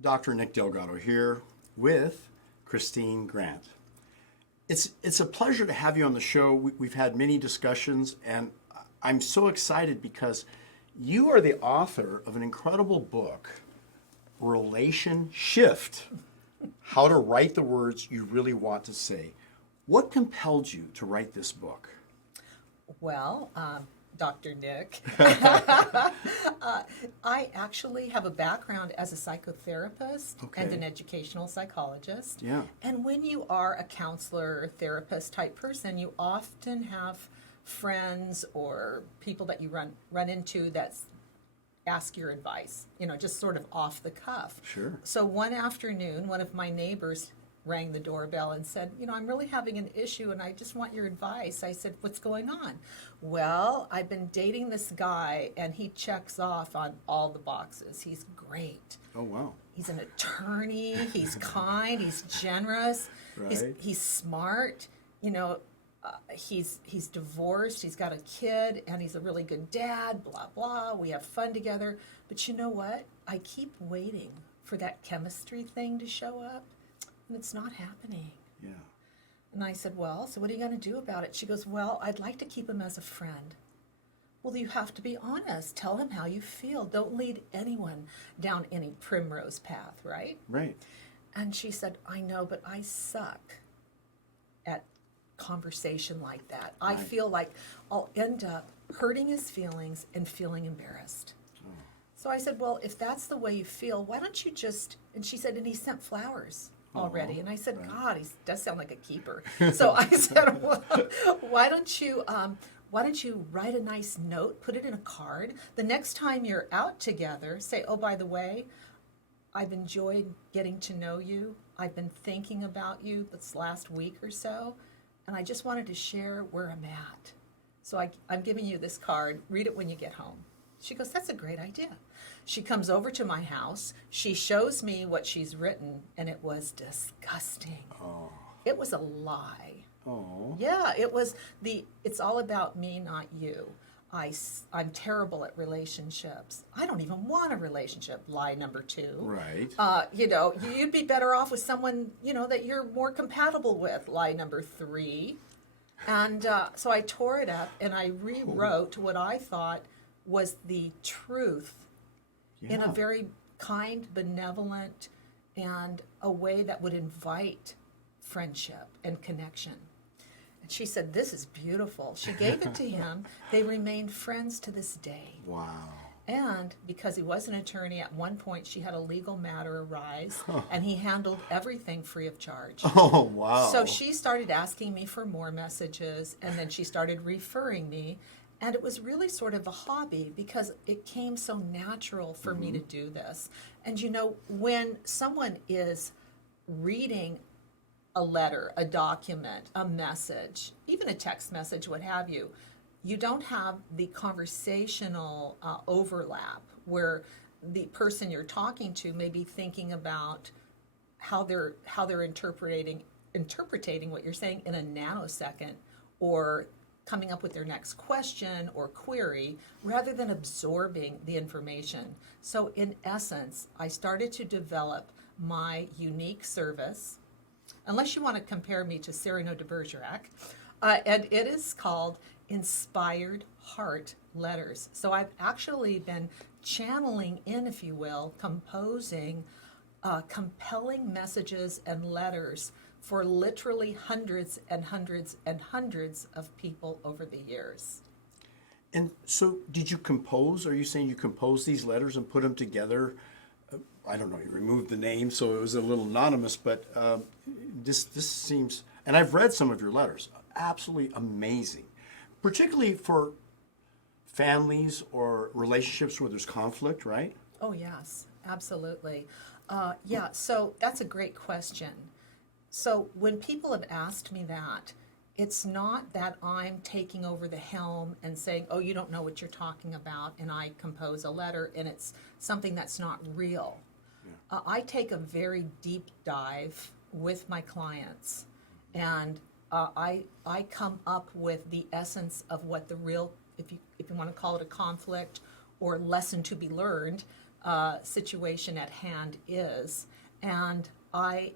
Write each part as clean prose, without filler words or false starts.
Dr. Nick Delgado here with Kristine Grant. It's a pleasure to have you on the show. We've had many discussions, and I'm so excited because you are the author of an incredible book, Relationshift, How to Write the Words You Really Want to Say. What compelled you to write this book? Well, Dr. Nick, I actually have a background as a psychotherapist and an educational psychologist. Yeah. And when you are a counselor or therapist type person, you often have friends or people that you run into that ask your advice, just sort of off the cuff. Sure. So one afternoon, one of my neighbors rang the doorbell and said, I'm really having an issue and I just want your advice. I said, what's going on? Well, I've been dating this guy and he checks off on all the boxes. He's great. Oh, wow. He's an attorney. He's kind. He's generous. Right. He's smart. He's divorced. He's got a kid and he's a really good dad, blah, blah. We have fun together. But you know what? I keep waiting for that chemistry thing to show up. And it's not happening. Yeah. And I said, well, so what are you going to do about it? She goes, well, I'd like to keep him as a friend. Well, you have to be honest. Tell him how you feel. Don't lead anyone down any primrose path, right? Right. And she said, I know, but I suck at conversation like that. Right. I feel like I'll end up hurting his feelings and feeling embarrassed. Oh. So I said, well, if that's the way you feel, why don't you just, and she said, and he sent flowers already. And I said, right. God, he does sound like a keeper. So I said, well, why don't you write a nice note, put it in a card. The next time you're out together, say, oh, by the way, I've enjoyed getting to know you. I've been thinking about you this last week or so, and I just wanted to share where I'm at. So I'm giving you this card. Read it when you get home. She goes, that's a great idea. She comes over to my house. She shows me what she's written, and it was disgusting. Oh. It was a lie. Oh. Yeah, it's all about me, not you. I'm terrible at relationships. I don't even want a relationship. Lie number 2. Right. You'd be better off with someone, that you're more compatible with. Lie number 3. And so I tore it up, and I rewrote what I thought was the truth in a very kind, benevolent, and a way that would invite friendship and connection. And she said, this is beautiful. She gave it to him. They remained friends to this day. Wow. And because he was an attorney, at one point she had a legal matter arise, and he handled everything free of charge. Oh, wow. So she started asking me for more messages, and then she started referring me. And it was really sort of a hobby because it came so natural for me to do this. And when someone is reading a letter, a document, a message, even a text message, what have you, you don't have the conversational overlap where the person you're talking to may be thinking about how they're interpreting what you're saying in a nanosecond, or coming up with their next question or query rather than absorbing the information. So in essence, I started to develop my unique service, unless you want to compare me to Cyrano de Bergerac, and it is called Inspired Heart Letters. So I've actually been channeling in, if you will, composing compelling messages and letters for literally hundreds and hundreds and hundreds of people over the years. And so did you compose? Are you saying you composed these letters and put them together? I don't know, you removed the name, so it was a little anonymous, but this seems, and I've read some of your letters, absolutely amazing, particularly for families or relationships where there's conflict, right? Oh, yes, absolutely. So that's a great question. So when people have asked me that, it's not that I'm taking over the helm and saying, oh, you don't know what you're talking about, and I compose a letter, and it's something that's not real. Yeah. I take a very deep dive with my clients, and I come up with the essence of what the real if you want to call it a conflict or lesson to be learned situation at hand is. And I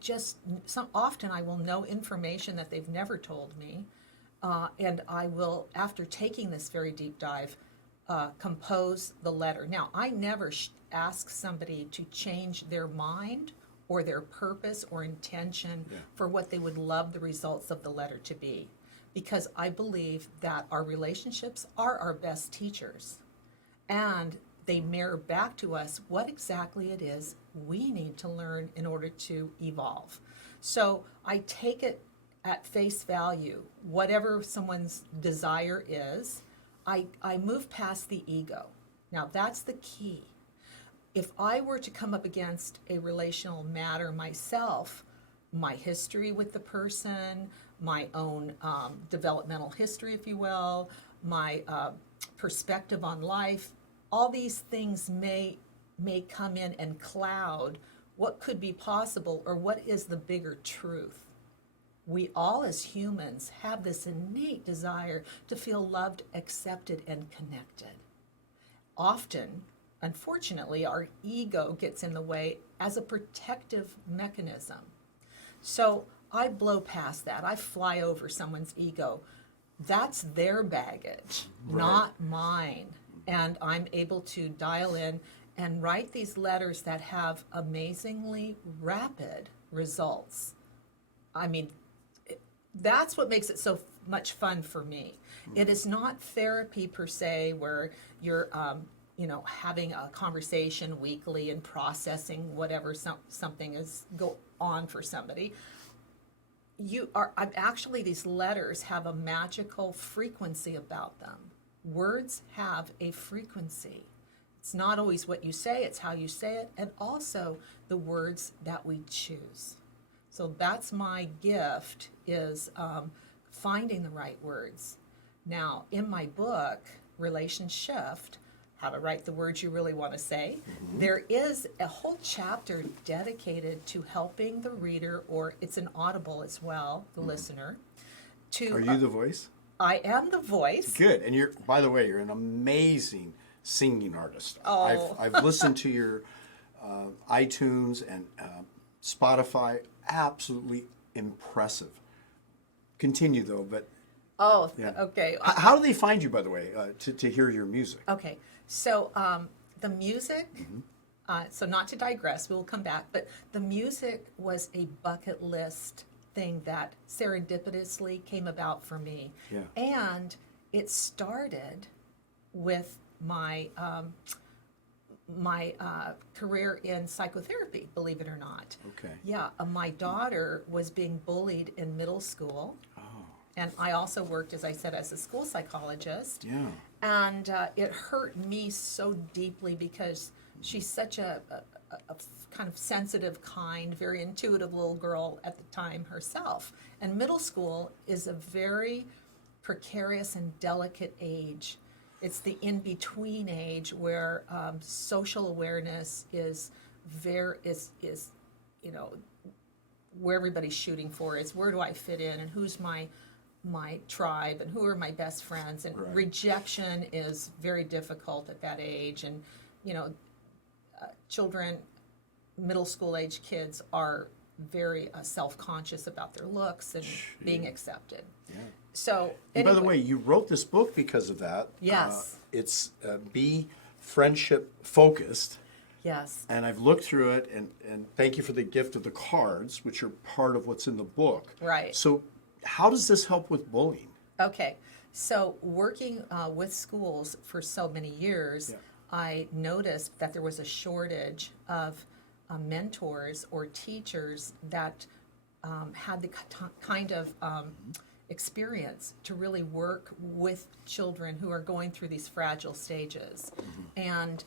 just, often I will know information that they've never told me, and I will, after taking this very deep dive, compose the letter. Now, I never ask somebody to change their mind or their purpose or intention for what they would love the results of the letter to be, because I believe that our relationships are our best teachers, and they mirror back to us what exactly it is we need to learn in order to evolve. So I take it at face value, whatever someone's desire is. I move past the ego. Now, that's the key. If I were to come up against a relational matter myself, my history with the person, my own developmental history, if you will, my perspective on life, all these things may come in and cloud what could be possible or what is the bigger truth. We all as humans have this innate desire to feel loved, accepted, and connected. Often, unfortunately, our ego gets in the way as a protective mechanism. So I blow past that. I fly over someone's ego. That's their baggage, not mine. And I'm able to dial in and write these letters that have amazingly rapid results. I mean, that's what makes it so much fun for me. It is not therapy per se, where you're, having a conversation weekly and processing whatever something is go on for somebody. Actually, these letters have a magical frequency about them. Words have a frequency. It's not always what you say, it's how you say it, and also the words that we choose. So that's my gift, is finding the right words. Now, in my book, Relationshift, How to Write the Words You Really Want to Say, there is a whole chapter dedicated to helping the reader, or it's an audible as well, the listener. Are you the voice? I am the voice. Good. And by the way, you're an amazing singing artist. Oh. I've listened to your iTunes and Spotify. Absolutely impressive. Continue though, but Oh, yeah. Okay. How do they find you, by the way, to hear your music? Okay. So the music, so not to digress, we'll come back, but the music was a bucket list thing that serendipitously came about for me. Yeah. And it started with my career in psychotherapy, believe it or not. Okay. Yeah, my daughter was being bullied in middle school. Oh. And I also worked, as I said, as a school psychologist. Yeah. And it hurt me so deeply because she's such a kind of sensitive, kind, very intuitive little girl at the time herself. And middle school is a very precarious and delicate age. It's the in-between age where social awareness is where everybody's shooting for is where do I fit in and who's my tribe and who are my best friends. And rejection is very difficult at that age. And, children, middle school age kids are very self-conscious about their looks and being accepted. Yeah. So, and by the way, you wrote this book because of that. Yes. It's Be Friendship Focused. Yes. And I've looked through it, and thank you for the gift of the cards, which are part of what's in the book. Right. So how does this help with bullying? Okay. So working with schools for so many years, I noticed that there was a shortage of mentors or teachers that had the kind of experience to really work with children who are going through these fragile stages. And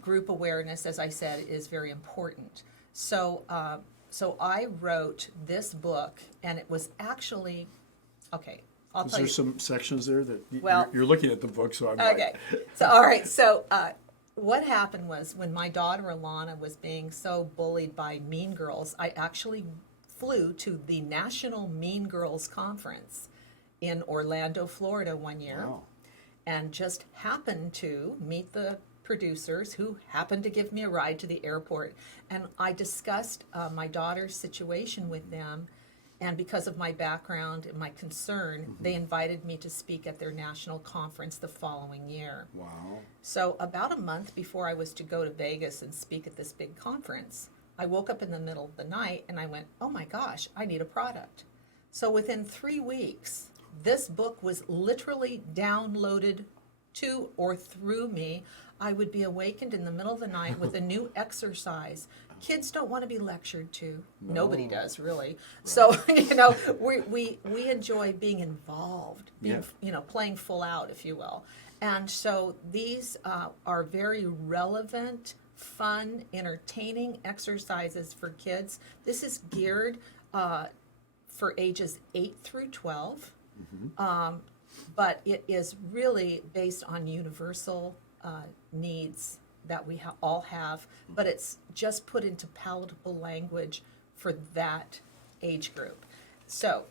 group awareness, as I said, is very important. So I wrote this book, and it was actually, okay, I'll tell you. Is there some sections there that Well, you're looking at the book, so I'm okay. So, all right. So what happened was when my daughter Alana was being so bullied by Mean Girls, I actually flew to the National Mean Girls Conference in Orlando, Florida one year. Wow. and just happened to meet the producers who happened to give me a ride to the airport. And I discussed my daughter's situation with them. And because of my background and my concern, they invited me to speak at their national conference the following year. Wow. So about a month before I was to go to Vegas and speak at this big conference, I woke up in the middle of the night and I went, oh my gosh, I need a product. So within 3 weeks, this book was literally downloaded to or through me. I would be awakened in the middle of the night with a new exercise. Kids don't want to be lectured to. No. Nobody does, really. Right. So, we enjoy being involved, being, playing full out, if you will. And so these are very relevant, fun, entertaining exercises for kids. This is geared for ages 8 through 12. But it is really based on universal needs that we all have, but it's just put into palatable language for that age group. So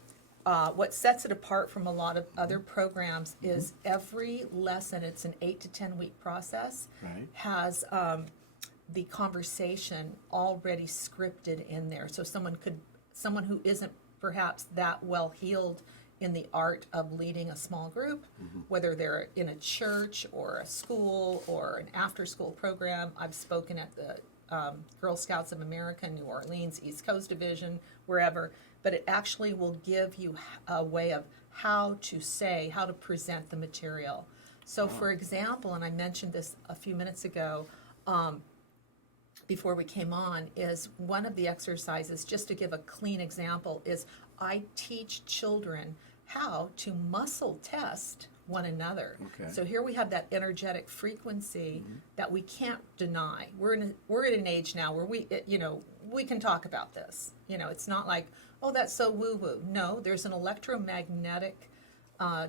what sets it apart from a lot of other programs is every lesson, it's an 8 to 10 week process, Right. has the conversation already scripted in there. So someone who isn't perhaps that well healed in the art of leading a small group, whether they're in a church or a school or an after-school program. I've spoken at the Girl Scouts of America, New Orleans, East Coast Division, wherever, but it actually will give you a way of how to present the material. So for example, and I mentioned this a few minutes ago, before we came on, is one of the exercises, just to give a clean example, is I teach children how to muscle test one another. Okay. So here we have that energetic frequency that we can't deny. We're at an age now where we can talk about this. It's not like, oh, that's so woo-woo. No, there's an electromagnetic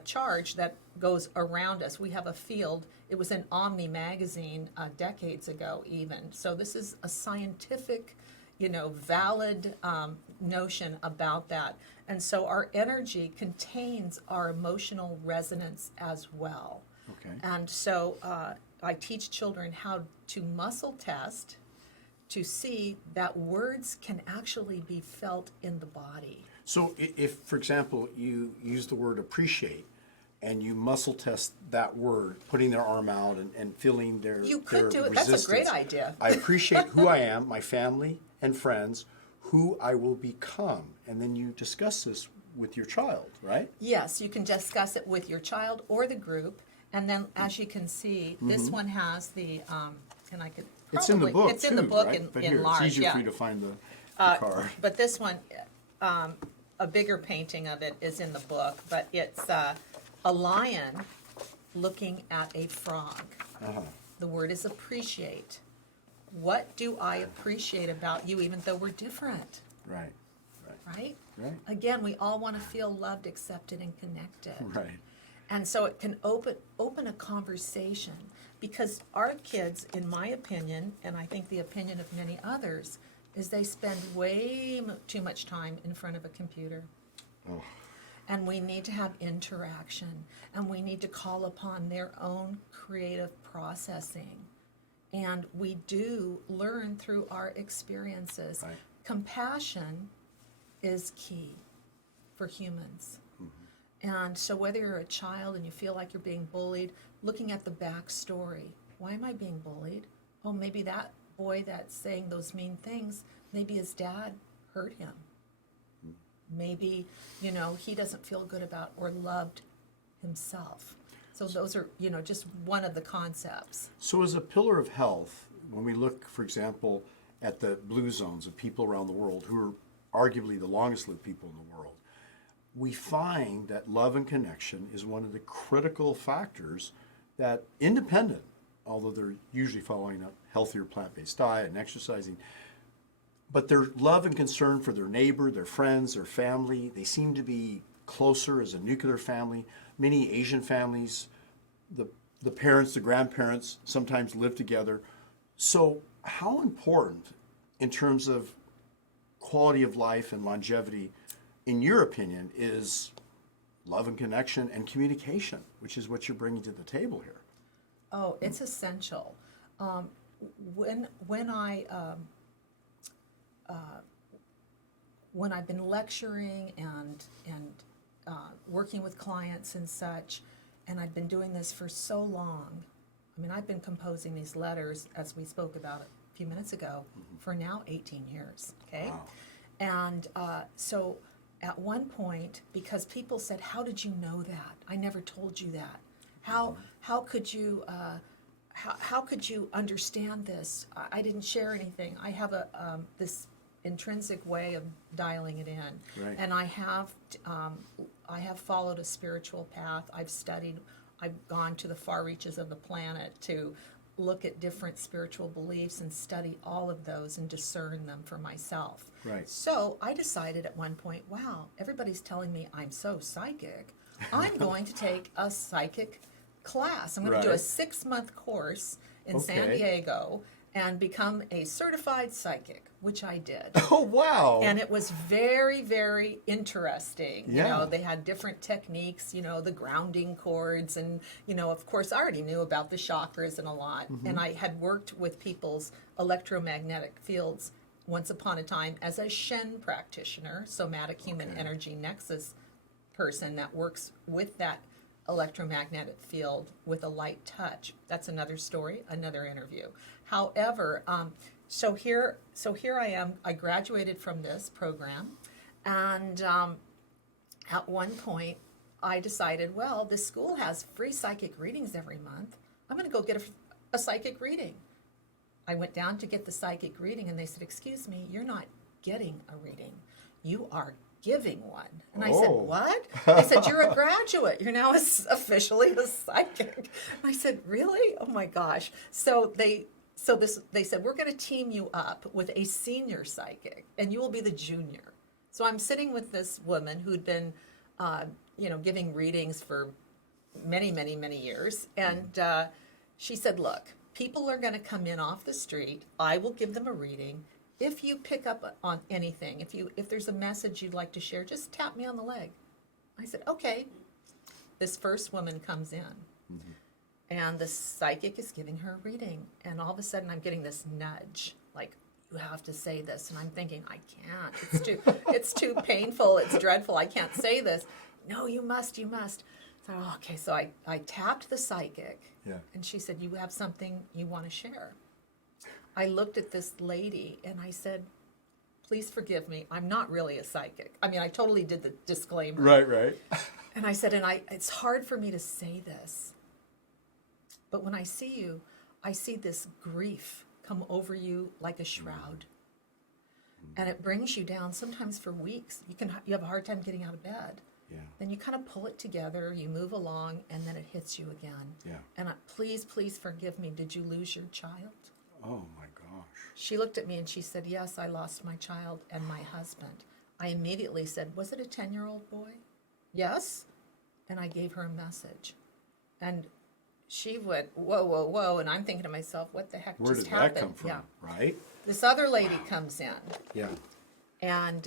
charge that goes around us. We have a field. It was in Omni magazine decades ago even. So this is a scientific, valid notion about that. And so our energy contains our emotional resonance as well. Okay. And so I teach children how to muscle test to see that words can actually be felt in the body. So if, for example, you use the word appreciate and you muscle test that word, putting their arm out and feeling their You could do it. resistance. That's a great idea. I appreciate who I am, my family and friends, who I will become. And then you discuss this with your child, right? Yes, you can discuss it with your child or the group. And then, as you can see, this one has the, and I could probably... It's in the book, It's in the book right? But in here, large, it's easier yeah. for you to find the card. But this one, a bigger painting of it is in the book, but it's a lion looking at a frog. The word is appreciate. What do I appreciate about you, even though we're different, Right, right? right, Again, we all want to feel loved, accepted, and connected. right. And so it can open a conversation, because our kids, in my opinion, and I think the opinion of many others, is they spend way too much time in front of a computer. Oh. And we need to have interaction, and we need to call upon their own creative processing. And we do learn through our experiences. Right. Compassion is key for humans. And so whether you're a child and you feel like you're being bullied, looking at the backstory. Why am I being bullied? Oh, maybe that boy that's saying those mean things, maybe his dad hurt him. Maybe, he doesn't feel good about or loved himself. So those are, just one of the concepts. So as a pillar of health, when we look, for example, at the blue zones of people around the world who are arguably the longest lived people in the world, we find that love and connection is one of the critical factors that, independent, although they're usually following a healthier plant-based diet and exercising, but their love and concern for their neighbor, their friends, their family, they seem to be closer as a nuclear family. Many Asian families, the parents, the grandparents sometimes live together. So how important in terms of quality of life and longevity, in your opinion, is love and connection and communication, which is what you're bringing to the table here. Oh, it's essential. When I've been lecturing and working with clients and such, and I've been doing this for so long. I mean, I've been composing these letters, as we spoke about a few minutes ago, for now 18 years. Okay, Wow. and so at one point, because people said, "How did you know that? I never told you that. How could you?" How could you understand this? I didn't share anything. I have this intrinsic way of dialing it in, Right. and I have followed a spiritual path. I've studied. I've gone to the far reaches of the planet to look at different spiritual beliefs and study all of those and discern them for myself. Right. So I decided at one point, wow, everybody's telling me I'm so psychic. I'm going to take a psychic class. I'm going to do a Right. 6-month course in San Okay. Diego and become a certified psychic, which I did. Oh, wow. And it was very, very interesting. You Yeah. know, they had different techniques, you know, the grounding cords. And, you know, of course, I already knew about the chakras and a lot. And I had worked with people's electromagnetic fields once upon a time as a Shen practitioner, somatic human Okay. energy nexus person that works with that electromagnetic field with a light touch. That's another story, another interview. However, so here I am. I graduated from this program, and at one point, I decided, well, this school has free psychic readings every month. I'm going to go get a psychic reading. I went down to get the psychic reading, and they said, "Excuse me, you're not getting a reading. You are giving one." And I said, Oh. "What?" They said, "You're a graduate. You're now officially a psychic." And I said, "Really? Oh my gosh." So they said, "We're going to team you up with a senior psychic, and you will be the junior." So I'm sitting with this woman who'd been, giving readings for many, many, many years, and she said, "Look, people are going to come in off the street. I will give them a reading. If you pick up on anything, if there's a message you'd like to share, just tap me on the leg." I said, "Okay." This first woman comes in, and the psychic is giving her a reading, and all of a sudden I'm getting this nudge, like, "You have to say this," and I'm thinking, "I can't. It's too painful. It's dreadful. I can't say this." "No, you must. You must." So okay, so I tapped the psychic, Yeah. and she said, "You have something you want to share." I looked at this lady and I said, "Please forgive me. I'm not really a psychic." I mean, I totally did the disclaimer. Right. And I said, it's hard for me to say this, but when I see you, I see this grief come over you like a shroud. And it brings you down sometimes for weeks. You have a hard time getting out of bed. Yeah. Then you kind of pull it together, you move along, and then it hits you again. Yeah. And please forgive me. Did you lose your child? Oh, my gosh. She looked at me and she said, "Yes, I lost my child and my husband." I immediately said, "Was it a 10-year-old boy?" "Yes." And I gave her a message. And she went, "Whoa, whoa, whoa." And I'm thinking to myself, what the heck Where just did happened? that come from? Yeah. Right? This other lady comes in, Yeah. and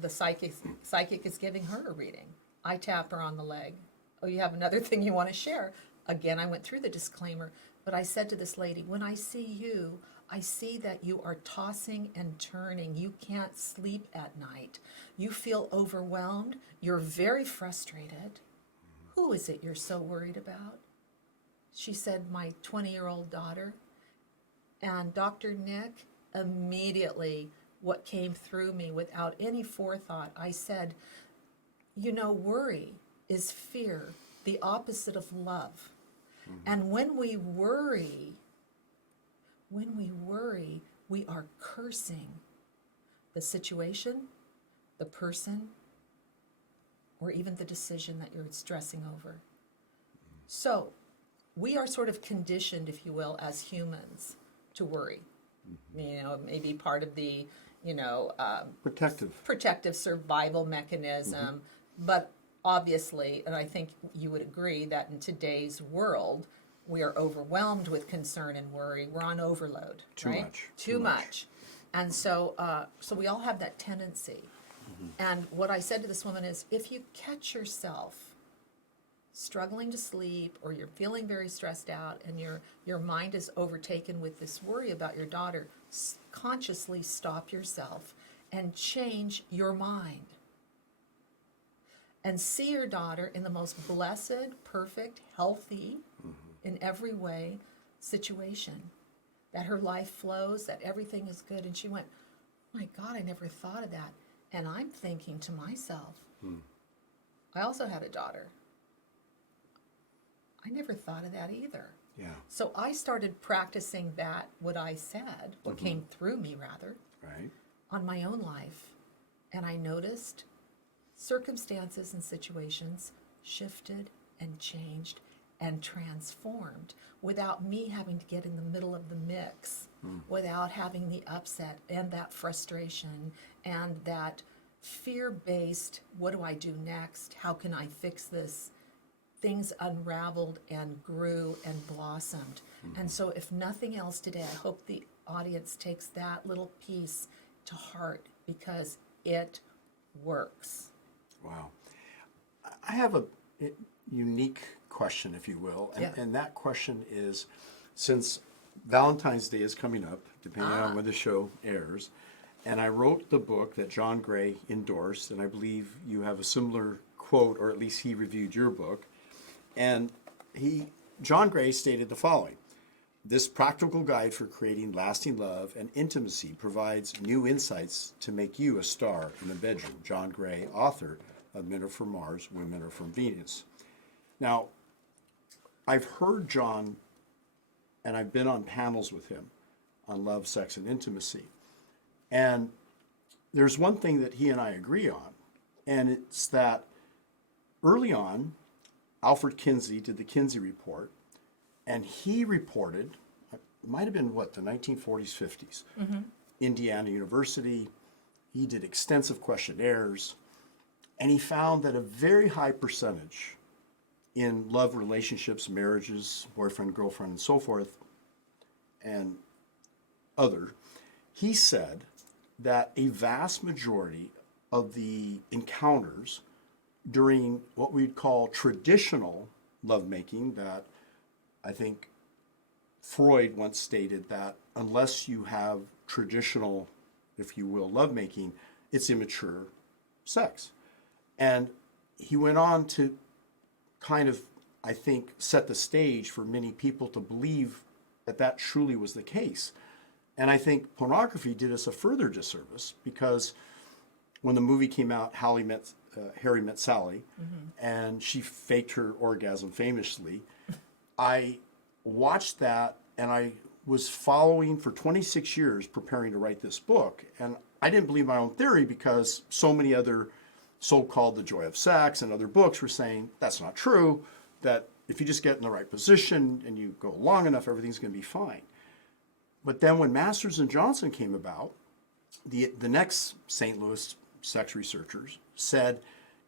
the psychic is giving her a reading. I tap her on the leg. "Oh, you have another thing you want to share?" Again, I went through the disclaimer, but I said to this lady, "When I see you, I see that you are tossing and turning. You can't sleep at night. You feel overwhelmed. You're very frustrated. Who is it you're so worried about?" She said, "My 20-year-old daughter." And Dr. Nick, immediately what came through me without any forethought, I said, worry is fear, the opposite of love. And when we worry, we are cursing the situation, the person, or even the decision that you're stressing over. So we are sort of conditioned, if you will, as humans to worry. Maybe part of the, protective survival mechanism. But obviously, and I think you would agree that in today's world, we are overwhelmed with concern and worry. We're on overload, Too right? much. Too much. And so we all have that tendency. And what I said to this woman is, if you catch yourself struggling to sleep, or you're feeling very stressed out, and your mind is overtaken with this worry about your daughter, consciously stop yourself and change your mind. And see your daughter in the most blessed, perfect, healthy, in every way situation. That her life flows, that everything is good. And she went, oh my God, I never thought of that. And I'm thinking to myself, I also had a daughter. I never thought of that either. Yeah. So I started practicing that, what I said, what came through me rather, Right. on my own life. And I noticed circumstances and situations shifted and changed and transformed without me having to get in the middle of the mix, without having the upset and that frustration and that fear-based, what do I do next? How can I fix this? Things unraveled and grew and blossomed. And so if nothing else today, I hope the audience takes that little piece to heart, because it works. Wow. I have a unique question, if you will. And that question is, since Valentine's Day is coming up, depending on when the show airs, and I wrote the book that John Gray endorsed, and I believe you have a similar quote, or at least he reviewed your book. And John Gray stated the following: this practical guide for creating lasting love and intimacy provides new insights to make you a star in the bedroom. John Gray, author of Men Are From Mars, Women Are From Venus. Now, I've heard John, and I've been on panels with him on love, sex, and intimacy. And there's one thing that he and I agree on, and it's that early on, Alfred Kinsey did the Kinsey Report, and he reported, it might have been the 1940s, 50s, Indiana University. He did extensive questionnaires, and he found that a very high percentage in love relationships, marriages, boyfriend, girlfriend, and so forth, and other, he said that a vast majority of the encounters during what we'd call traditional lovemaking, that I think Freud once stated that unless you have traditional, if you will, lovemaking, it's immature sex. And he went on to kind of, I think, set the stage for many people to believe that that truly was the case. And I think pornography did us a further disservice, because when the movie came out, Harry Met Sally, and she faked her orgasm famously, I watched that, and I was following for 26 years preparing to write this book. And I didn't believe my own theory, because so many other so-called The Joy of Sex and other books were saying that's not true, that if you just get in the right position and you go long enough, everything's going to be fine. But then when Masters and Johnson came about, the next St. Louis sex researchers said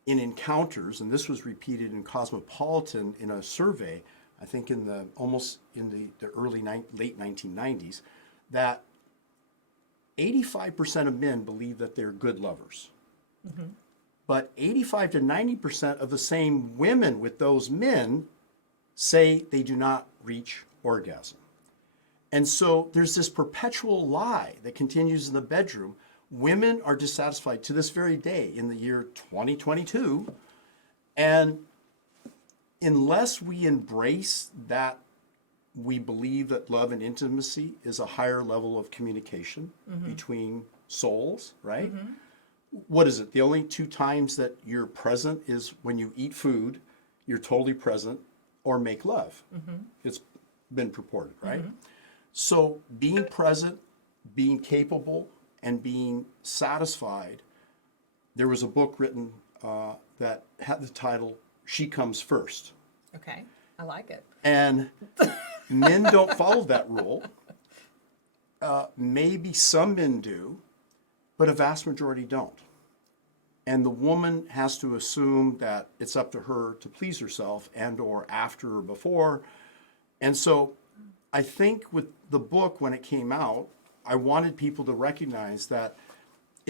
in encounters, and this was repeated in Cosmopolitan in a survey, I think in the late 1990s, that 85% of men believe that they're good lovers. But 85 to 90% of the same women with those men say they do not reach orgasm. And so there's this perpetual lie that continues in the bedroom. Women are dissatisfied to this very day in the year 2022. And unless we embrace that, we believe that love and intimacy is a higher level of communication between souls, right? What is it? The only two times that you're present is when you eat food, you're totally present, or make love. It's been purported, right? So being present, being capable, and being satisfied. There was a book written that had the title, She Comes First. Okay, I like it. And men don't follow that rule. Maybe some men do, but a vast majority don't. And the woman has to assume that it's up to her to please herself, and or after or before. And so I think with the book, when it came out, I wanted people to recognize that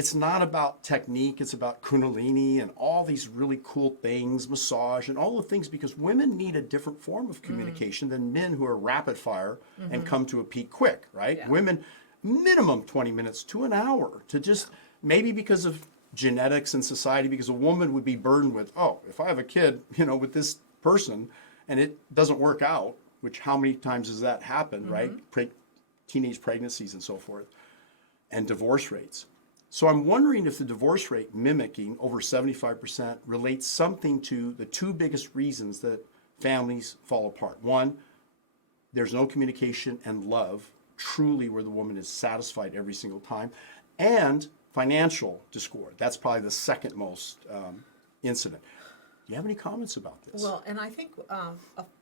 it's not about technique, it's about kundalini and all these really cool things, massage and all the things, because women need a different form of communication than men who are rapid fire and come to a peak quick, right? Yeah. Women, minimum 20 minutes to an hour to just, maybe because of genetics and society, because a woman would be burdened with, oh, if I have a kid, with this person and it doesn't work out, which how many times has that happened, right? Teenage pregnancies and so forth, and divorce rates. So I'm wondering if the divorce rate mimicking over 75% relates something to the two biggest reasons that families fall apart. One, there's no communication and love truly where the woman is satisfied every single time, and financial discord. That's probably the second most incident. Do you have any comments about this? Well, and I think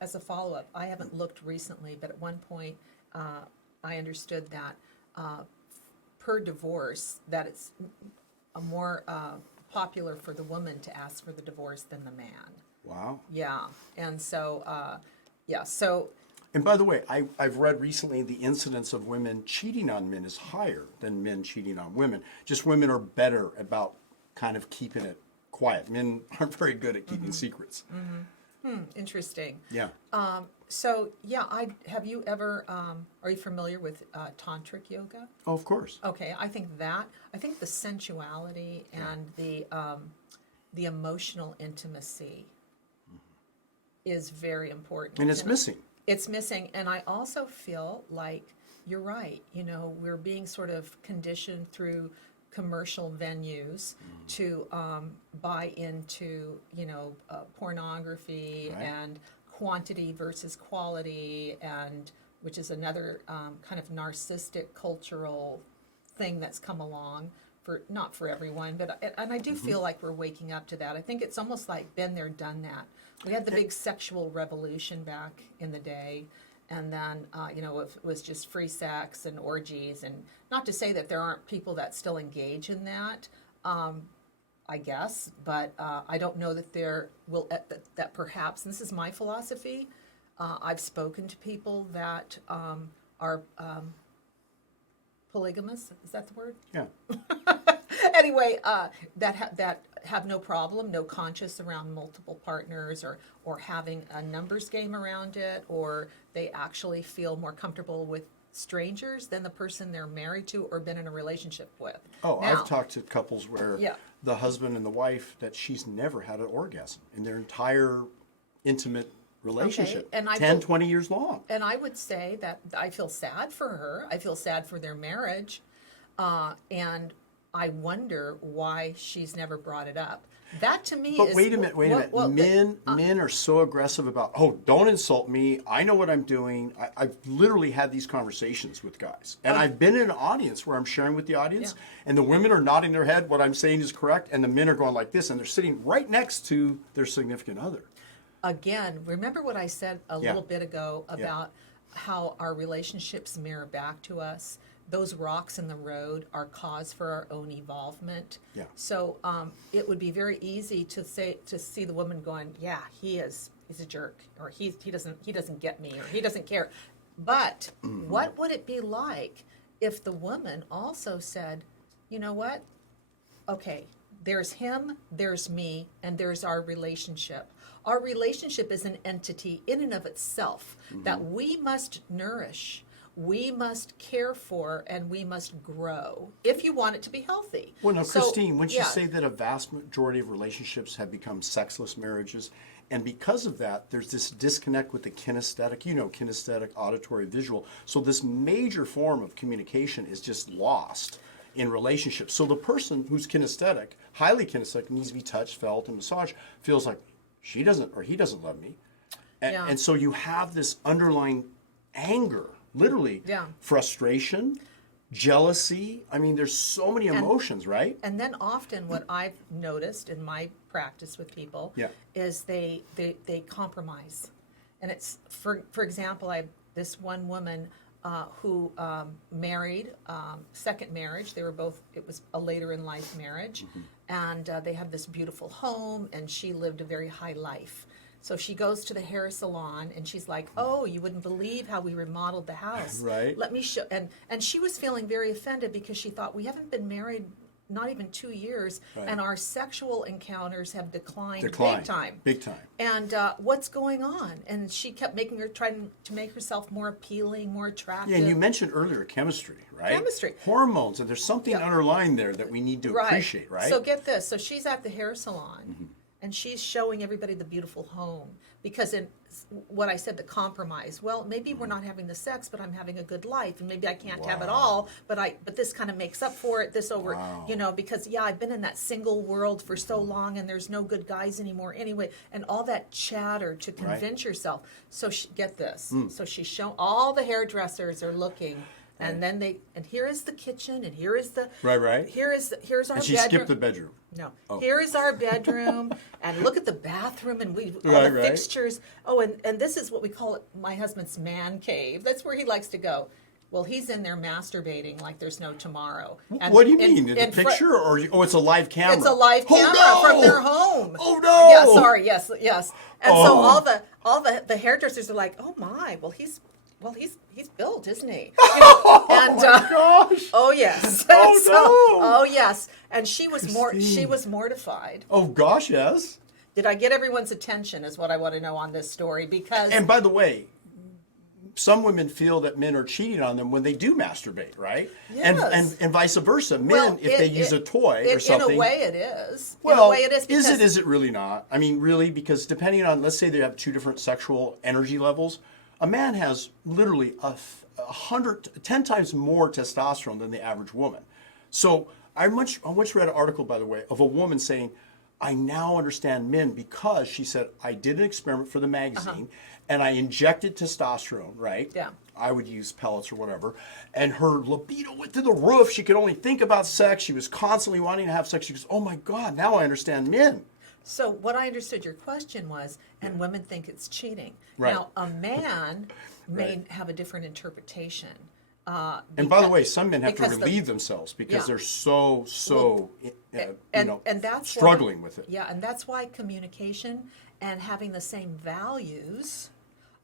as a follow-up, I haven't looked recently, but at one point I understood that per divorce, that it's a more popular for the woman to ask for the divorce than the man. Wow. Yeah, and so, so... And by the way, I've read recently the incidence of women cheating on men is higher than men cheating on women. Just women are better about kind of keeping it quiet. Men aren't very good at keeping secrets. Interesting. Yeah. So, have you ever, are you familiar with tantric yoga? Oh, of course. Okay, I think the sensuality and the emotional intimacy is very important. And it's missing. It's missing, and I also feel like you're right. We're being sort of conditioned through commercial venues to buy into, pornography and quantity versus quality, and which is another kind of narcissistic cultural thing that's come along for not for everyone, but and I do feel like we're waking up to that. I think it's almost like been there, done that. We had the big sexual revolution back in the day, and then it was just free sex and orgies, and not to say that there aren't people that still engage in that. I guess, but I don't know that there will that perhaps. And this is my philosophy. I've spoken to people that are polygamous. Is that the word? Yeah. Anyway, that have no problem, no conscience around multiple partners, or having a numbers game around it, or they actually feel more comfortable with strangers than the person they're married to or been in a relationship with. Oh, Now, I've talked to couples where the husband and the wife, that she's never had an orgasm in their entire intimate relationship, Okay, and 20 years long. And I would say that I feel sad for her. I feel sad for their marriage. And I wonder why she's never brought it up. That to me But is... wait a minute. Men are so aggressive about, oh, don't insult me. I know what I'm doing. I've literally had these conversations with guys. And I've been in an audience where I'm sharing with the audience, and the women are nodding their head, what I'm saying is correct, and the men are going like this, and they're sitting right next to their significant other. Again, remember what I said a little bit ago about how our relationships mirror back to us? Those rocks in the road are cause for our own evolvement. Yeah. So it would be very easy to see the woman going, yeah, he's a jerk, or he doesn't get me, or he doesn't care. But what would it be like if the woman also said, you know what? Okay, there's him, there's me, and there's our relationship. Our relationship is an entity in and of itself that we must nourish. We must care for, and we must grow if you want it to be healthy. Well, now, Kristine, wouldn't you say that a vast majority of relationships have become sexless marriages? And because of that, there's this disconnect with the kinesthetic, kinesthetic, auditory, visual. So this major form of communication is just lost in relationships. So the person who's kinesthetic, highly kinesthetic, needs to be touched, felt, and massaged, feels like she doesn't or he doesn't love me. And so you have this underlying anger, literally, frustration, jealousy. I mean, there's so many emotions, right? And then often what I've noticed in my practice with people is they compromise. And it's, for example, I have this one woman who married, second marriage. They were both, it was a later in life marriage. And they had this beautiful home, and she lived a very high life. So she goes to the hair salon, and she's like, oh, you wouldn't believe how we remodeled the house. Right. Let me show. And she was feeling very offended because she thought, we haven't been married not even 2 years, Right. and our sexual encounters have declined Decline. big time. Big time. And what's going on? And she kept trying to make herself more appealing, more attractive. Yeah, and you mentioned earlier chemistry, right? Chemistry. Hormones, and there's something underlying there that we need to appreciate, right? So get this. So she's at the hair salon, and she's showing everybody the beautiful home. Because in what I said, the compromise. Well, maybe we're not having the sex, but I'm having a good life, and maybe I can't have it all, but this kind of makes up for it. This over, because I've been in that single world for so long, and there's no good guys anymore anyway, and all that chatter to convince yourself. So get this. So she's shown all the hairdressers are looking. And then and here is the kitchen, and here is the Right. Here's our bedroom. And she skipped the bedroom. No. Here is our bedroom, and look at the bathroom, and all Right, the right. fixtures. Oh, and this is what we call it, my husband's man cave. That's where he likes to go. Well, he's in there masturbating like there's no tomorrow. And What do you mean? The picture, or it's a live camera? It's a live camera from their home. Oh no! Yeah, sorry. Yes. And so all the hairdressers are like, oh my, he's built, isn't he? And Gosh! oh yes. Oh, oh yes. And she was Kristine. mortified. Oh gosh, yes. Did I get everyone's attention? Is what I want to know on this story, because And by the way, some women feel that men are cheating on them when they do masturbate, right? Yes. And vice versa. Men, well, if they use a toy or something. In a way, it is. Well, in a way, it is. Because, is it really not? I mean, really, because depending on, let's say they have two different sexual energy levels, a man has literally 10 times more testosterone than the average woman. So I once read an article, by the way, of a woman saying, I now understand men because she said, I did an experiment for the magazine and I injected testosterone, right? Yeah. I would use pellets or whatever. And her libido went through the roof. She could only think about sex. She was constantly wanting to have sex. She goes, oh my God, now I understand men. So what I understood your question was, and women think it's cheating. Right. Now, a man may have a different interpretation. And by the way, some men have to because relieve themselves because Yeah. they're so and that's struggling why, with it. Yeah, and that's why communication and having the same values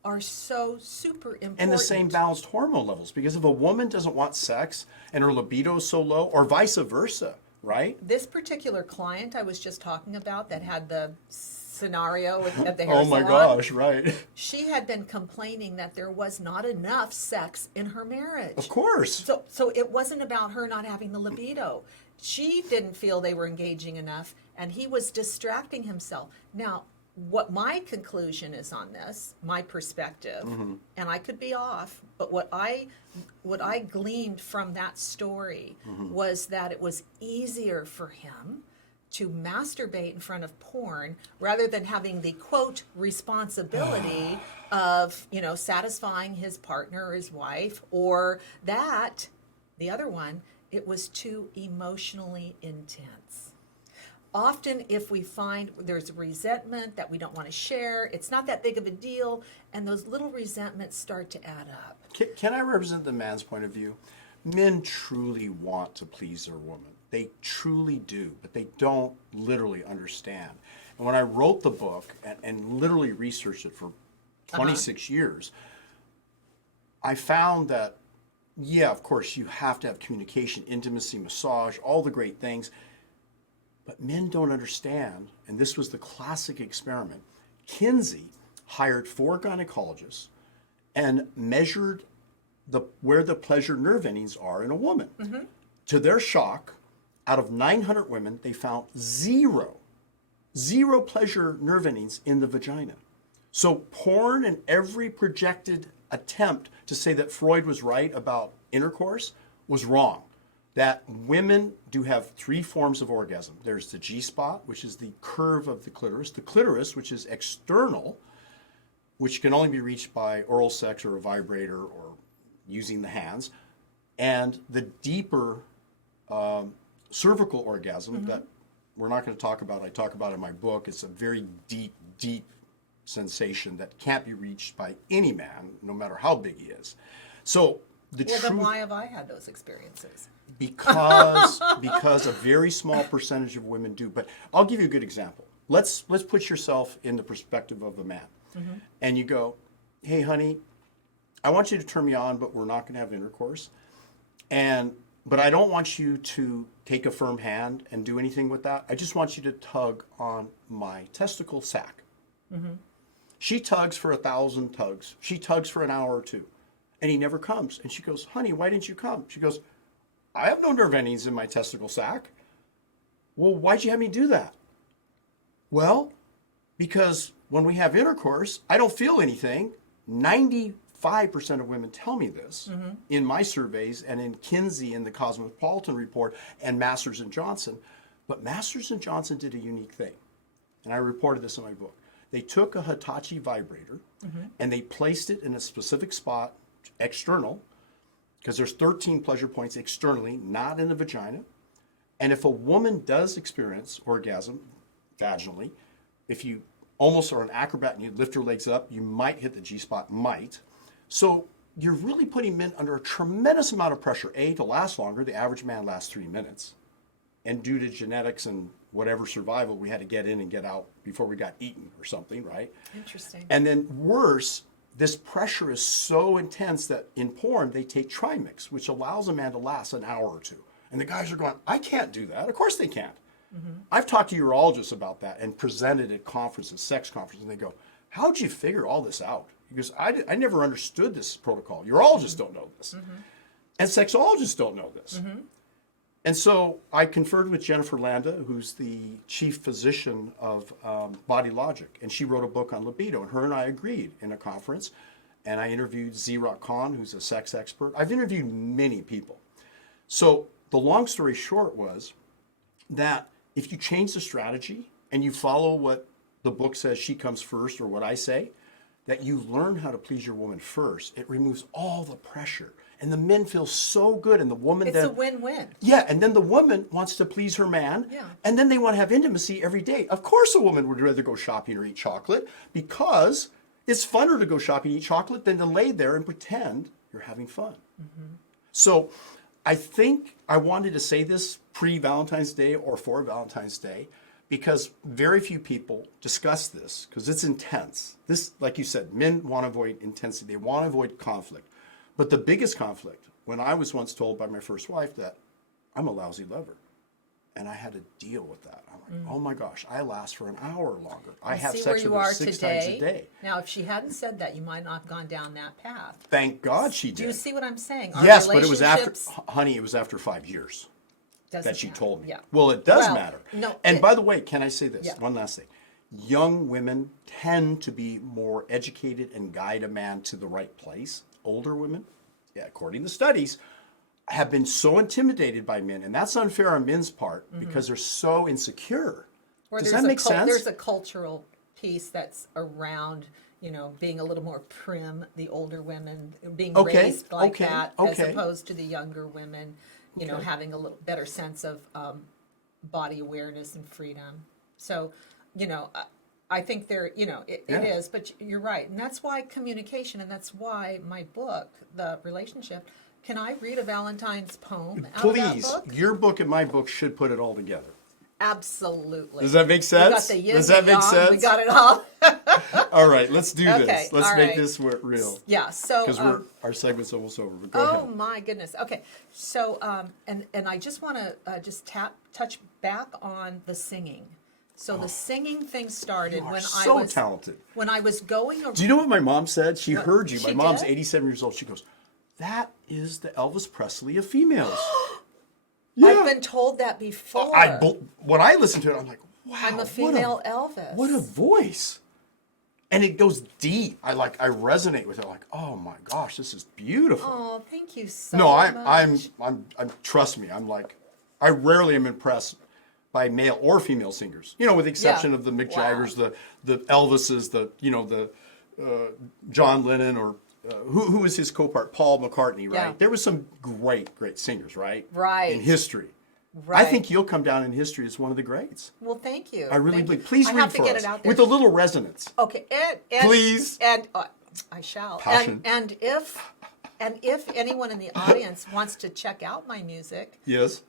are so super important. And the same balanced hormone levels, because if a woman doesn't want sex and her libido is so low, or vice versa, right? This particular client I was just talking about that had the scenario at the hair Oh my salon, gosh, right. she had been complaining that there was not enough sex in her marriage. Of course. So it wasn't about her not having the libido. She didn't feel they were engaging enough, and he was distracting himself. Now, what my conclusion is on this, my perspective, and I could be off, but what I gleaned from that story was that it was easier for him to masturbate in front of porn rather than having the quote responsibility of satisfying his partner or his wife, or that the other one, it was too emotionally intense. Often if we find there's resentment that we don't want to share, it's not that big of a deal, and those little resentments start to add up. Can I represent the man's point of view? Men truly want to please their woman. They truly do, but they don't literally understand. And when I wrote the book and literally researched it for 26 years, I found that, yeah, of course, you have to have communication, intimacy, massage, all the great things. But men don't understand, and this was the classic experiment. Kinsey hired 4 gynecologists and measured where the pleasure nerve endings are in a woman. To their shock, out of 900 women, they found zero pleasure nerve endings in the vagina. So porn and every projected attempt to say that Freud was right about intercourse was wrong. That women do have 3 forms of orgasm. There's the G-spot, which is the curve of the clitoris, which is external, which can only be reached by oral sex or a vibrator or using the hands, and the deeper cervical orgasm that we're not going to talk about. I talk about in my book. It's a very deep, deep sensation that can't be reached by any man, no matter how big he is. So the Well, truth, then why have I had those experiences? because a very small percentage of women do. But I'll give you a good example. Let's put yourself in the perspective of a man, and you go, "Hey, honey, I want you to turn me on, but we're not going to have intercourse, but I don't want you to take a firm hand and do anything with that. I just want you to tug on my testicle sac. She tugs for 1,000 tugs. She tugs for an hour or two, and he never comes. And she goes, honey, why didn't you come? She goes, I have no nerve endings in my testicle sac. Well, why'd you have me do that? Well, because when we have intercourse, I don't feel anything. 95% of women tell me this in my surveys and in Kinsey in the Cosmopolitan Report and Masters and Johnson. But Masters and Johnson did a unique thing, and I reported this in my book. They took a Hitachi vibrator and they placed it in a specific spot, external, because there's 13 pleasure points externally, not in the vagina. And if a woman does experience orgasm vaginally, if you almost are an acrobat and you lift your legs up, you might hit the G-spot, might. So you're really putting men under a tremendous amount of pressure, A, to last longer. The average man lasts 3 minutes. And due to genetics and whatever survival, we had to get in and get out before we got eaten or something, right? Interesting. And then worse, this pressure is so intense that in porn, they take trimix, which allows a man to last an hour or two. And the guys are going, I can't do that. Of course they can't. I've talked to urologists about that and presented at conferences, sex conferences, and they go, how'd you figure all this out? Because I never understood this protocol. Urologists don't know this. And sexologists don't know this. And so I conferred with Jennifer Landa, who's the chief physician of Body Logic, and she wrote a book on libido, and her and I agreed in a conference. And I interviewed Zeerat Khan, who's a sex expert. I've interviewed many people. So the long story short was that if you change the strategy and you follow what the book says, she comes first, or what I say, that you learn how to please your woman first, it removes all the pressure. And the men feel so good, and the woman It's a win-win. Yeah, and then the woman wants to please her man, and then they want to have intimacy every day. Of course a woman would rather go shopping or eat chocolate, because it's funner to go shopping and eat chocolate than to lay there and pretend you're having fun. So I think I wanted to say this pre-Valentine's Day or for Valentine's Day, because very few people discuss this, because it's intense. This, like you said, men want to avoid intensity. They want to avoid conflict. But the biggest conflict, when I was once told by my first wife that I'm a lousy lover, and I had to deal with that. I'm like, oh my gosh, I last for an hour longer. I have sex with her 6 times a day. Now, if she hadn't said that, you might not have gone down that path. Thank God she did. Do you see what I'm saying? Yes, but it was after, honey, it was after 5 years that she told me. Yeah. Well, it does matter. No, and by the way, can I say this? Yeah. One last thing. Young women tend to be more educated and guide a man to the right place. Older women, according to studies, have been so intimidated by men, and that's unfair on men's part because they're so insecure. Does that make sense? There's a cultural piece that's around, being a little more prim, the older women being raised like that, as opposed to the younger women, having a little better sense of body awareness and freedom. So, I think it is, but you're right. And that's why communication, and that's why my book, The Relationship, can I read a Valentine's poem out of that book? Please, your book and my book should put it all together. Absolutely. Does that make sense? We got the yin Does that make sense? We got it all. All right, let's do Okay, this. Let's all make right. this real. Yeah, so... Because our segment's almost over, but go Oh ahead. my goodness. Okay, so and I just want to touch back on the singing. So the singing thing started You are when so I was talented. When I was going. Do you know what my mom said? She What? heard you. My She mom's did? 87 years old. She goes, that is the Elvis Presley of females. I've been told that before. When I listen to it, I'm like, wow. I'm a female Elvis. What a voice. And it goes deep. I resonate with it. Like, oh my gosh, this is beautiful. Oh, thank you so No, much. I'm trust me, I rarely am impressed by male or female singers. With the exception of the Mick Jaggers, the Elvises, the John Lennon, or who was his co-part? Paul McCartney, right? Yeah. There was some great singers, right? Right. In history. Right. I think you'll come down in history as one of the greats. Well, thank you. I really Thank you. believe. Please I read have to for get us it out there. with a little resonance. Okay, and Please. and I shall. Passion. And if anyone in the audience wants to check out my music, Yes.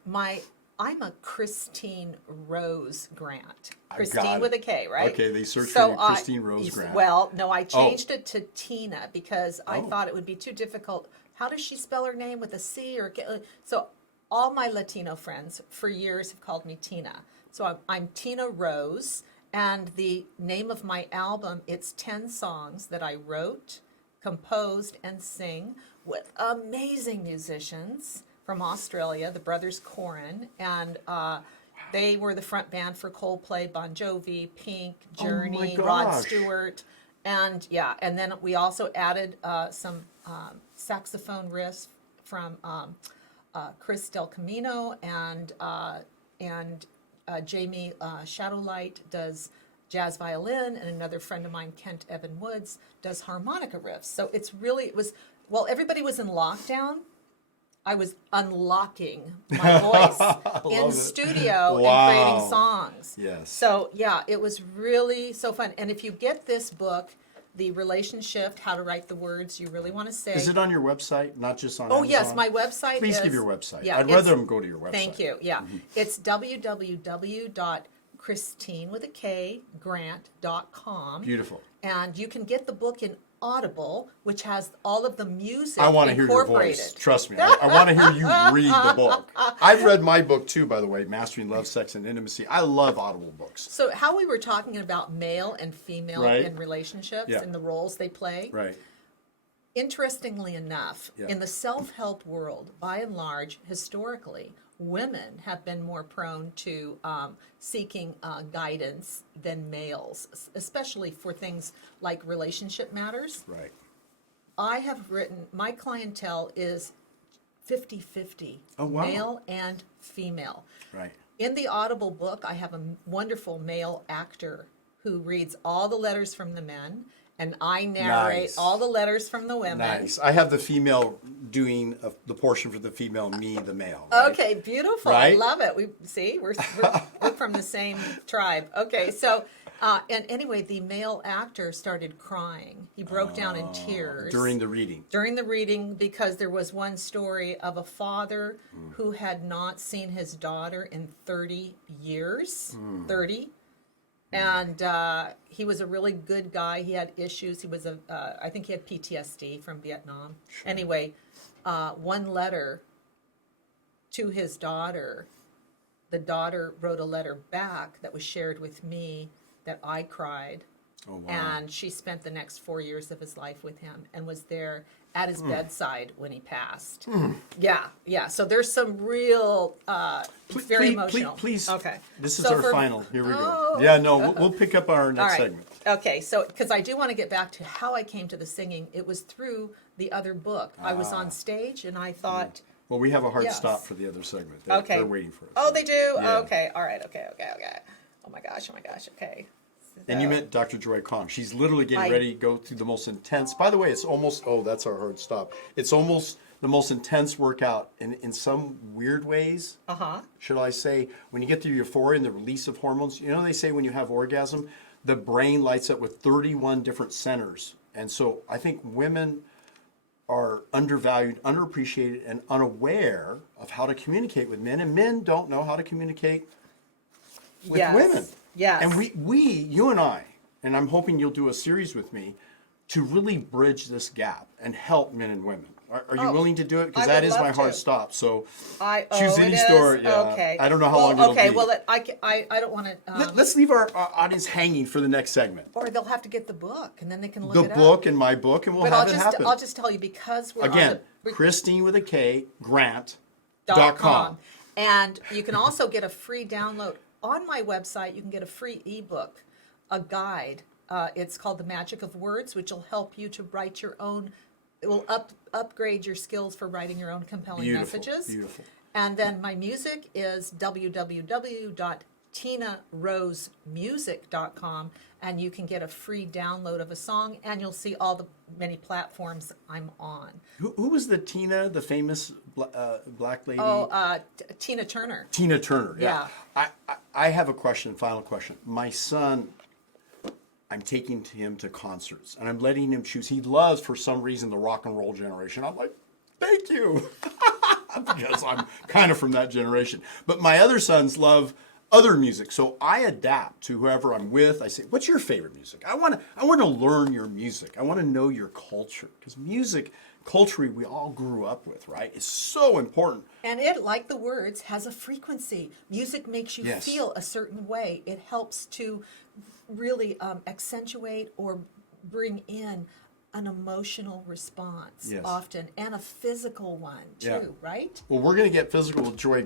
I'm a Kristine Rose Grant. got Kristine it. with a K, right? Okay, they searched for you, Kristine Rose Grant. Well, no, I changed it to Tina because I Oh. thought it would be too difficult. How does she spell her name, with a C or K? So all my Latino friends for years have called me Tina. So I'm Tina Rose, and the name of my album, it's 10 songs that I wrote, composed, and sing with amazing musicians from Australia, the brothers Corin, and they were the front band for Coldplay, Bon Jovi, Pink, Journey, Rod gosh. Stewart, and and then we also added some saxophone riffs from Chris Del Camino, and Jamie Shadowlight does jazz violin, and another friend of mine, Kent Evan Woods, does harmonica riffs. So it was, while everybody was in lockdown, I was unlocking my voice in studio and creating songs. Yes. So yeah, it was really so fun. And if you get this book, The Relationshift, How to Write the Words You Really Want to Say. Is it on your website, not just on Oh, Amazon? yes, my website Please is... give your website. Yeah, I'd rather them go to your website. Thank you, yeah. It's www.Kristine, with a K, grant.com. Beautiful. And you can get the book in Audible, which has all of the music I want to hear your voice. Trust me. I want to hear you read the book. I've read my book too, by the way, Mastering Love, Sex, and Intimacy. I love Audible books. So how we were talking about male and female Right. in relationships Yeah. and the roles they play. Right. Interestingly enough, Yeah. in the self-help world, by and large, historically, women have been more prone to seeking guidance than males, especially for things like relationship matters. Right. I have written, my clientele is 50-50, Oh, wow. male and female. Right. In the Audible book, I have a wonderful male actor who reads all the letters from the men, and I narrate Nice. all the letters from the women. Nice. I have the female doing the portion for the female, me, the male. Right? Okay, beautiful. Right? I love it. We're from the same tribe. Okay, so and anyway, the male actor started crying. He broke down in tears During the reading. during the reading, because there was one story of a father who had not seen his daughter in 30 years. 30. And he was a really good guy. He had issues. He was I think he had PTSD from Vietnam. Sure. Anyway, one letter to his daughter, the daughter wrote a letter back that was shared with me that I cried. Oh, wow. And she spent the next 4 years of his life with him and was there at his bedside when he passed. Yeah, yeah. So there's some real, very emotional. Please. Okay. This is So our for- final. Here we go. Oh. Yeah, no, we'll pick up our All next right. segment. Okay, so because I do want to get back to how I came to the singing, it was through the other book. I was on stage and I thought, Well, we have a hard Yes. stop for the other segment. okay. They're waiting for us. Oh, they do? Yeah. Okay, all right, okay. Oh my gosh, okay. And you So- met Dr. Joy Kong. She's literally getting I- ready to go through the most intense. By the way, it's almost, that's our hard stop. It's almost the most intense workout in some weird ways. Uh-huh. Should I say, when you get through euphoria and the release of hormones, they say when you have orgasm, the brain lights up with 31 different centers. And so I think women are undervalued, underappreciated, and unaware of how to communicate with men. And men don't know how to communicate with Yes. women. Yes. And you and I, and I'm hoping you'll do a series with me to really bridge this gap and help men and women. Are you Oh, willing to do it? Because I that would is my love hard to. stop. So Choose any story. Yeah. Okay. I don't know how long it'll okay, be. well, I don't want to... Let's leave our audience hanging for the next segment. or they'll have to get the book, and then they can look The it up. book and my book, and we'll But have it happen. I'll just tell you, because we're Again, on the... Kristine with a K, Grant.com. And you can also get a free download. On my website, you can get a free ebook, a guide. It's called The Magic of Words, which will help you to write your own... It will upgrade your skills for writing your own compelling Beautiful, messages. beautiful. And then my music is www.tinarosemusic.com, and you can get a free download of a song, and you'll see all the many platforms I'm on. Who was the Tina, the famous black lady? Tina Turner. Tina Turner. Yeah. I have a question, final question. My son, I'm taking him to concerts, and I'm letting him choose. He loves, for some reason, the rock and roll generation. I'm like, thank you. Because I'm kind of from that generation. But my other sons love other music. So I adapt to whoever I'm with. I say, what's your favorite music? I want to learn your music. I want to know your culture, because music, culturally, we all grew up with, right? It's so important. And it, like the words, has a frequency. Music makes you Yes. feel a certain way. It helps to really accentuate or bring in an emotional response Yes. often, and a physical one too, Yeah. right? Well, we're going to get physical with Joy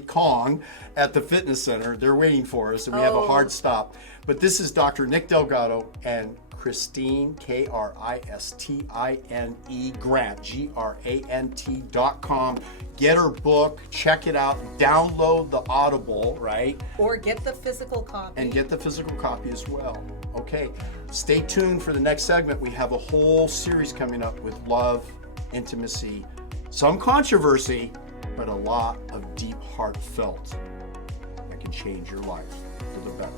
Kong at the fitness center. They're waiting for us, and we have a hard stop. But this is Dr. Nick Delgado and Kristine, Kristine, Grant, GRANT.com. Get her book, check it out, download the Audible, right? Or get the physical copy. And get the physical copy as well. Okay, stay tuned for the next segment. We have a whole series coming up with love, intimacy, some controversy, but a lot of deep heartfelt that can change your life for the better.